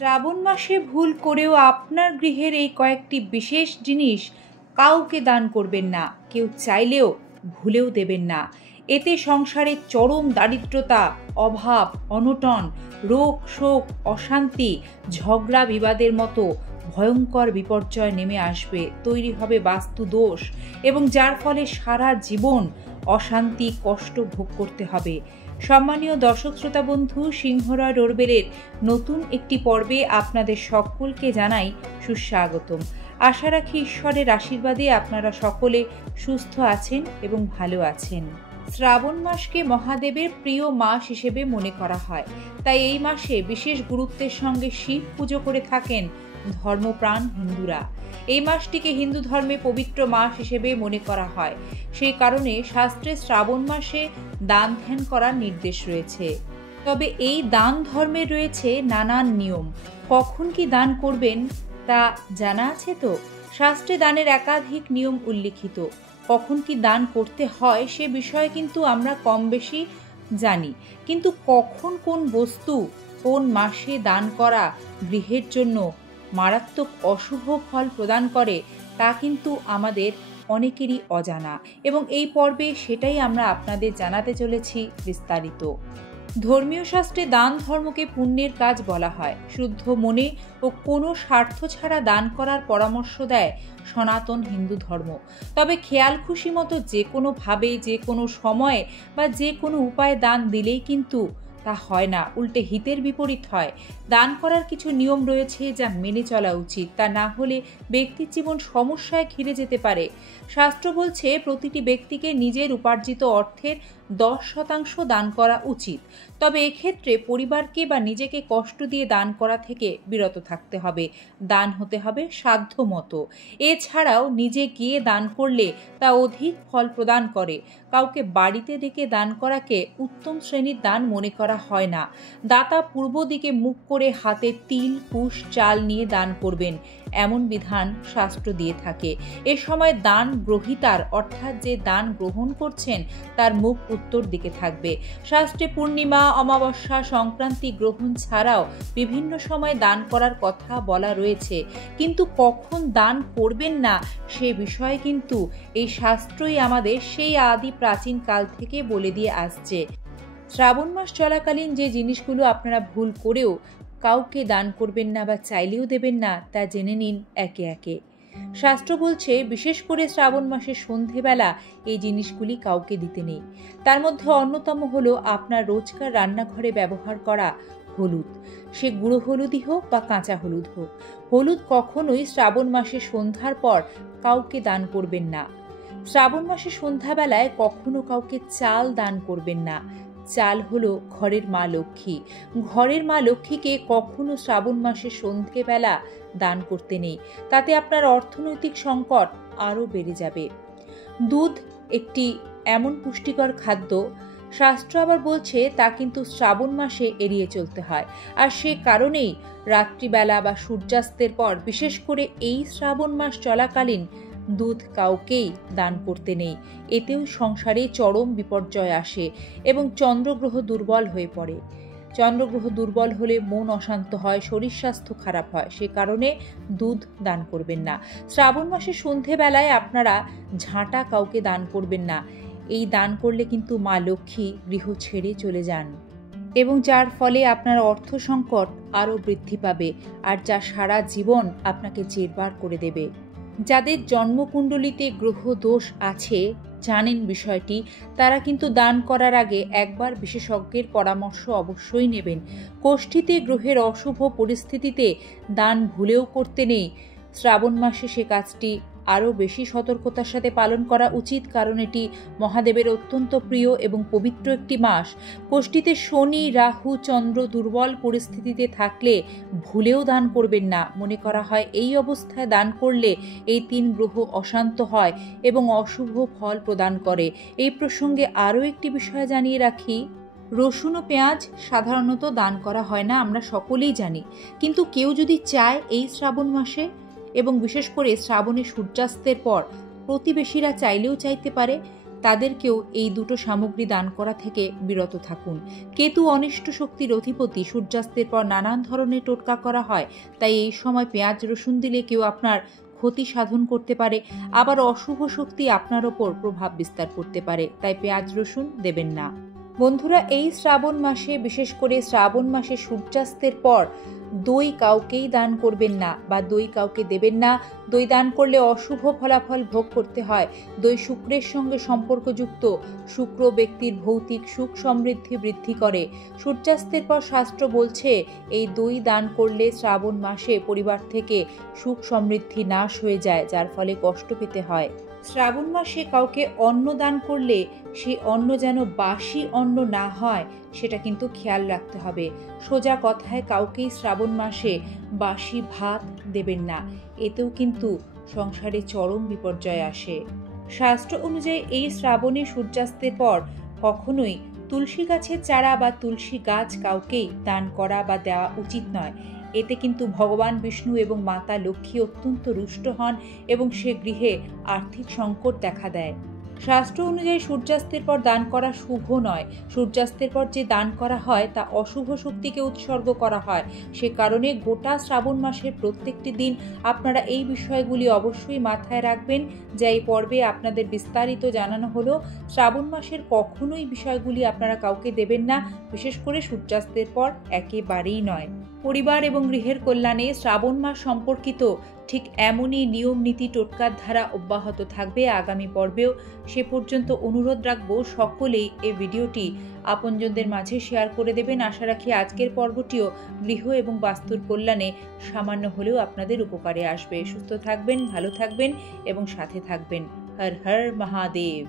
শ্রাবণ মাসে ভুল করেও আপনার গৃহের এই কয়েকটি বিশেষ জিনিস কাউকে দান করবেন না, কেউ চাইলেও ভুলেও দেবেন না। এতে সংসারে চরম দারিদ্রতা, অভাব, অনটন, রোগ শোক, অশান্তি, ঝগড়া বিবাদের মতো ভয়ঙ্কর বিপর্যয় নেমে আসবে, তৈরি হবে বাস্তু দোষ, এবং যার ফলে সারা জীবন অশান্তি কষ্ট ভোগ করতে হবে। সম্মানীয় দর্শক শ্রোতা বন্ধু, সিংহরায় ডোরবেলের নতুন একটি পর্বে আপনাদের সকলকে জানাই সুস্বাগতম। আশা রাখি ঈশ্বরের আশীর্বাদে আপনারা সকলে সুস্থ আছেন এবং ভালো আছেন। শ্রাবণ মাসকে মহাদেবের প্রিয় মাস হিসেবে মনে করা হয়, তাই এই মাসে বিশেষ গুরুত্বের সঙ্গে শিব পুজো করে থাকেন ধর্মপ্রাণ হিন্দুরা। এই মাসটিকে হিন্দু ধর্মে পবিত্র মাস হিসেবে মনে করা হয়, সেই কারণে শাস্ত্রে শ্রাবণ মাসে দান ধ্যান করার নির্দেশ রয়েছে। তবে এই দান ধর্মে রয়েছে নানান নিয়ম। কখন কি দান করবেন তা জানা আছে তো? শাস্ত্রে দানের একাধিক নিয়ম উল্লিখিত। কখন কি দান করতে হয় সে বিষয়ে কিন্তু আমরা কম বেশি জানি, কিন্তু কখন কোন বস্তু কোন মাসে দান করা গৃহের জন্য মারাত্মক অশুভ ফল প্রদান করে তা কিন্তু আমাদের অনেকেরই অজানা, এবং এই পর্বে সেটাই আমরা আপনাদের জানাতে চলেছি বিস্তারিত। ধর্মীয় শাস্ত্রে দান ধর্মকে পুণ্যের কাজ বলা হয়। শুদ্ধ মনে ও কোনো স্বার্থ ছাড়া দান করার পরামর্শ দেয় সনাতন হিন্দু ধর্ম। তবে খেয়াল খুশি মতো যে কোনোভাবে, যে কোনো সময়ে বা যে কোনো উপায়ে দান দিলেই কিন্তু তা হয় না, উল্টে হিতের বিপরীত হয়। দান করার কিছু নিয়ম রয়েছে যা মেনে চলা উচিত, তা না হলে ব্যক্তির জীবন সমস্যায় ঘিরে যেতে পারে। শাস্ত্র বলছে প্রতিটি ব্যক্তিকে নিজের উপার্জিত অর্থের 10% দান করা উচিত। তবে এক্ষেত্রে পরিবারকে বা নিজেকে কষ্ট দিয়ে দান করা থেকে বিরত থাকতে হবে। দান হতে হবে সাধ্য মতো। এছাড়াও নিজে গিয়ে দান করলে তা অধিক ফল প্রদান করে। কাউকে বাড়িতে ডেকে দান করাকে উত্তম শ্রেণীর দান মনে করা হয় না। দাতা পূর্ব দিকে মুখ করে হাতে তিল, কুশ, চাল নিয়ে দান করবেন, এমন বিধান শাস্ত্র দিয়ে থাকে। এ সময় দান গ্রহীতার, অর্থাৎ যে দান গ্রহণ করছেন তার মুখ উত্তর দিকে থাকবে। শাস্ত্রে পূর্ণিমা, অমাবস্যা, সংক্রান্তি গ্রহণ ছাড়াও বিভিন্ন সময় দান করার কথা বলা রয়েছে, কিন্তু কখন দান করবেন না সে বিষয়ে কিন্তু এই শাস্ত্রই আমাদের সেই আদি প্রাচীন কাল থেকে বলে দিয়ে আসছে। শ্রাবণ মাস চলাকালীন যে জিনিসগুলো আপনারা ভুল করেও কাউকে দান করবেন না বা চাইলেও দেবেন না তা জেনে নিন একে একে। শাস্ত্র বলছে বিশেষ করে শ্রাবণ মাসের সন্ধেবেলা এই জিনিসগুলি কাউকে দিতে নেই। তার মধ্যে অন্যতম হলো আপনার রোজকার রান্নাঘরে ব্যবহার করা হলুদ, সে গুঁড়ো হলুদই হোক বা কাঁচা হলুদ হোক। হলুদ কখনোই শ্রাবণ মাসের সন্ধ্যার পর কাউকে দান করবেন না। শ্রাবণ মাসের সন্ধ্যাবেলায় কখনো কাউকে চাল দান করবেন না। চাল হলো ঘরের মা লক্ষ্মী। ঘরের মা লক্ষ্মীকে কখনো শ্রাবণ মাসের সন্ধ্যেবেলা দান করতে নেই, তাতে আপনার অর্থনৈতিক সংকট আরও বেড়ে যাবে। দুধ একটি এমন পুষ্টিকর খাদ্য, শাস্ত্র আবার বলছে তা কিন্তু শ্রাবণ মাসে এড়িয়ে চলতে হয়। আর সে কারণেই রাত্রিবেলা বা সূর্যাস্তের পর, বিশেষ করে এই শ্রাবণ মাস চলাকালীন দুধ কাউকেই দান করতে নেই। এতেও সংসারে চরম বিপর্যয় আসে এবং চন্দ্রগ্রহ দুর্বল হয়ে পড়ে। চন্দ্রগ্রহ দুর্বল হলে মন অশান্ত হয়, শরীর স্বাস্থ্য খারাপ হয়, সে কারণে দুধ দান করবেন না। শ্রাবণ মাসের সন্ধেবেলায় আপনারা ঝাঁটা কাউকে দান করবেন না। এই দান করলে কিন্তু মা লক্ষ্মী গৃহ ছেড়ে চলে যান, এবং যার ফলে আপনার অর্থ সংকট আরও বৃদ্ধি পাবে, আর যা সারা জীবন আপনাকে জেরবার করে দেবে। যাদের জন্মকুণ্ডলিতে গ্রহ দোষ আছে, জানেন বিষয়টি, তারা কিন্তু দান করার আগে একবার বিশেষজ্ঞের পরামর্শ অবশ্যই নেবেন। কোষ্ঠীতে গ্রহের অশুভ পরিস্থিতিতে দান ভুলেও করতে নেই। শ্রাবণ মাসে সে কাজটি আরও বেশি সতর্কতার সাথে পালন করা উচিত, কারণ এটি মহাদেবের অত্যন্ত প্রিয় এবং পবিত্র একটি মাস। কোষ্ঠীতে শনি, রাহু, চন্দ্র দুর্বল পরিস্থিতিতে থাকলে ভুলেও দান করবেন না। মনে করা হয় এই অবস্থায় দান করলে এই 3 গ্রহ অশান্ত হয় এবং অশুভ ফল প্রদান করে। এই প্রসঙ্গে আরও একটি বিষয় জানিয়ে রাখি, রসুন ও পেঁয়াজ সাধারণত দান করা হয় না, আমরা সকলেই জানি, কিন্তু কেউ যদি চায় এই শ্রাবণ মাসে এবং বিশেষ করে শ্রাবণে সূর্যাস্তের পর, প্রতিবেশীরা চাইলেও চাইতে পারে, তাদেরকেও এই দুটো সামগ্রী দান করা থেকে বিরত থাকুন। কেতু অনিষ্ট শক্তির অধিপতি, সূর্যাস্তের পর নানান ধরনের টোটকা করা হয়, তাই এই সময় পেঁয়াজ রসুন দিলে কেউ আপনার ক্ষতি সাধন করতে পারে, আবার অশুভ শক্তি আপনার ওপর প্রভাব বিস্তার করতে পারে, তাই পেঁয়াজ রসুন দেবেন না। বন্ধুরা, এই শ্রাবণ মাসে, বিশেষ করে শ্রাবণ মাসে সূর্যাস্তের পর দই কাউকেই দান করবেন না বা দই কাউকে দেবেন না। দই দান করলে অশুভ ফলাফল ভোগ করতে হয়। দই শুক্রের সঙ্গে সম্পর্কযুক্ত। শুক্র ব্যক্তির ভৌতিক সুখ সমৃদ্ধি বৃদ্ধি করে। সূর্যাস্তের পর শাস্ত্র বলছে এই দই দান করলে শ্রাবণ মাসে পরিবার থেকে সুখ সমৃদ্ধি নাশ হয়ে যায়, যার ফলে কষ্ট পেতে হয়। শ্রাবণ মাসে কাউকে অন্ন দান করলে সেই অন্ন যেন বাসি অন্ন না হয়, সেটা কিন্তু খেয়াল রাখতে হবে। সোজা কথায় কাউকেই শ্রাবণ মাসে বাসি ভাত দেবেন না, এতেও কিন্তু সংসারে চরম বিপর্যয় আসে। শাস্ত্র অনুযায়ী এই শ্রাবণে সূর্যাস্তের পর কখনোই তুলসী গাছের চারা বা তুলসী গাছ কাউকেই দান করা বা দেওয়া উচিত নয়। এতে কিন্তু ভগবান বিষ্ণু এবং মাতা লক্ষ্মী অত্যন্ত রুষ্ট হন এবং সে গৃহে আর্থিক সংকট দেখা দেয়। শাস্ত্র অনুযায়ী সূর্যাস্তের পর দান করা শুভ নয়। সূর্যাস্তের পর যে দান করা হয় তা অশুভ শক্তিকে উৎসর্গ করা হয়। সে কারণে গোটা শ্রাবণ মাসের প্রত্যেকটি দিন আপনারা এই বিষয়গুলি অবশ্যই মাথায় রাখবেন। যা এই পর্বে আপনাদের বিস্তারিত জানানো হলো। শ্রাবণ মাসের কখনোই বিষয়গুলি আপনারা কাউকে দেবেন না, বিশেষ করে সূর্যাস্তের পর একেবারেই নয়। পরিবার এবং গৃহের কল্যাণে শ্রাবণ মাস সম্পর্কিত ঠিক এমনই নিয়ম নীতি টোটকার ধারা অব্যাহত থাকবে আগামী পর্বেও। সে পর্যন্ত অনুরোধ রাখবো সকলেই এই ভিডিওটি আপনজনদের মাঝে শেয়ার করে দেবেন। আশা রাখি আজকের পর্বটিও গৃহ এবং বাস্তুর কল্যাণে সামান্য হলেও আপনাদের উপকারে আসবে। সুস্থ থাকবেন, ভালো থাকবেন এবং সাথে থাকবেন। হর হর মহাদেব।